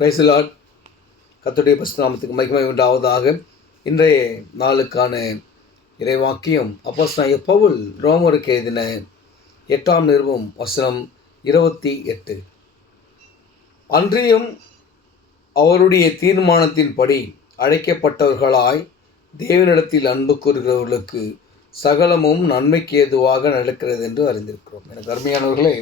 Praise the Lord. கர்த்தருடைய பரிசுத்த நாமத்துக்கு மகிமை உண்டாவதாக. இன்றைய நாளுக்கான இறைவாக்கியம் அப்போஸ்தலனாகிய பவுல் ரோமருக்கு எழுதின 8ஆம் நிருபம் வசனம் 28. அன்றியும் அவருடைய தீர்மானத்தின்படி அழைக்கப்பட்டவர்களாய் தேவனிடத்தில் அன்பு கூறுகிறவர்களுக்கு சகலமும் நன்மைக்கு ஏதுவாக நடக்கிறது என்று அறிந்திருக்கிறோம். எனக்கு அருமையானவர்களே,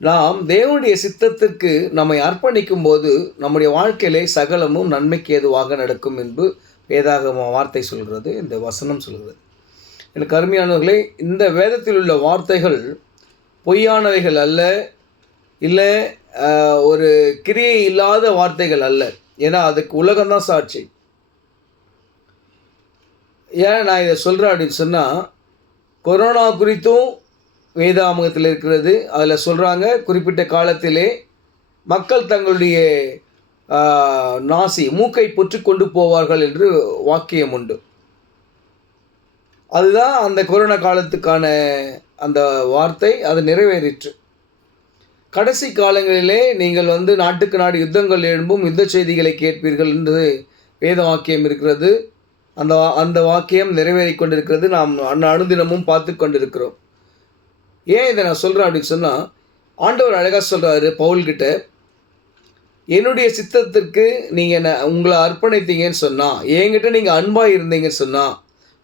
நாம் தேவனுடைய சித்தத்திற்கு நம்மை அர்ப்பணிக்கும் போது நம்முடைய வாழ்க்கையிலே சகலமும் நன்மைக்கு ஏதுவாக நடக்கும் என்று வேதாகம வார்த்தை சொல்கிறது, இந்த வசனம் சொல்கிறது. எனக்கு அருமையானவர்களே, இந்த வேதத்தில் உள்ள வார்த்தைகள் பொய்யானவைகள் அல்ல, இல்லை ஒரு கிரியை இல்லாத வார்த்தைகள் அல்ல. ஏன்னா அதுக்கு உலகம்தான் சாட்சி. ஏன் நான் இதை சொல்கிறேன் அப்படின்னு சொன்னால், கொரோனா குறித்தும் வேதாகமத்தில் இருக்கிறது. அதில் சொல்கிறாங்க, குறிப்பிட்ட காலத்திலே மக்கள் தங்களுடைய மூக்கை பொற்றி கொண்டு போவார்கள் என்று வாக்கியம் உண்டு. அதுதான் அந்த கொரோனா காலத்துக்கான அந்த வார்த்தை. அது நிறைவேறிற்று. கடைசி காலங்களிலே நீங்கள் நாட்டுக்கு நாடு யுத்தங்கள் எழும்பும், யுத்த செய்திகளை கேட்பீர்கள் என்று வேத வாக்கியம் இருக்கிறது. அந்த வாக்கியம் நிறைவேறி கொண்டிருக்கிறது. நாம் அனுதினமும் பார்த்து கொண்டிருக்கிறோம். ஏன் இதை நான் சொல்கிறேன் அப்படின்னு சொன்னால், ஆண்டவர் அழகாக சொல்கிறாரு பவுல்கிட்ட, என்னுடைய சித்தத்திற்கு நீங்கள் உங்களை அர்ப்பணித்தீங்கன்னு சொன்னால், என்கிட்ட நீங்கள் அன்பாக இருந்தீங்கன்னு சொன்னால்,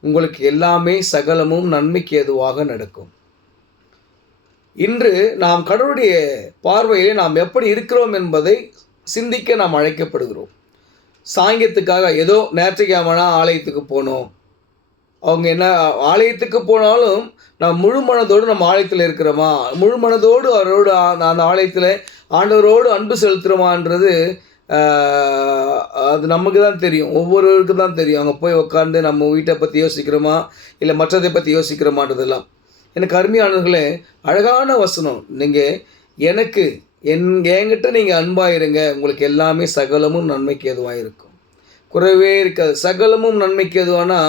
உங்களுக்கு எல்லாமே சகலமும் நன்மைக்கு ஏதுவாக நடக்கும். இன்று நாம் கடவுளுடைய பார்வையிலே நாம் எப்படி இருக்கிறோம் என்பதை சிந்திக்க நாம் அழைக்கப்படுகிறோம். சாங்கியத்துக்காக ஏதோ நேற்றுக்கிழமைனா ஆலயத்துக்கு போனோம். அவங்க என்ன ஆலயத்துக்கு போனாலும் நாம் முழு மனதோடு நம்ம ஆலயத்தில் இருக்கிறோமா, முழு மனதோடு அவரோடு அந்த ஆலயத்தில் ஆண்டவரோடு அன்பு செலுத்துகிறோமான்றது அது நமக்கு தான் தெரியும், ஒவ்வொருவருக்கு தான் தெரியும். அங்கே போய் உட்காந்து நம்ம வீட்டை பற்றி யோசிக்கிறோமா, இல்லை மற்றதை பற்றி யோசிக்கிறோமான்றதெல்லாம். எனக்கு அருமையானவர்களே, அழகான வசனம். நீங்கள் என்கிட்ட நீங்கள் அன்பாக இருங்க, உங்களுக்கு எல்லாமே சகலமும் நன்மைக்கு எதுவாக இருக்கும். குறைவே இருக்காது. சகலமும் நன்மைக்கு எதுவானா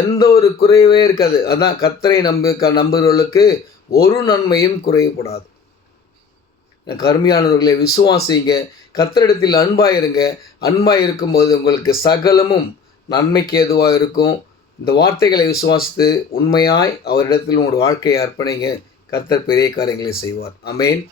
எந்த ஒரு குறைவே இருக்காது. அதான் கர்த்தரை நம்புகிறவர்களுக்கு ஒரு நன்மையும் குறையப்படாது. எனக்கு அருமையானவர்களை, விசுவாசிங்க, கர்த்தரிடத்தில் அன்பாக இருங்க. அன்பாக இருக்கும்போது உங்களுக்கு சகலமும் நன்மைக்கு எதுவாக இருக்கும். இந்த வார்த்தைகளை விசுவாசித்து உண்மையாய் அவரிடத்தில் உங்களோட வாழ்க்கையை அர்ப்பணிங்க. கர்த்தர் பெரிய காரியங்களை செய்வார். ஆமென்.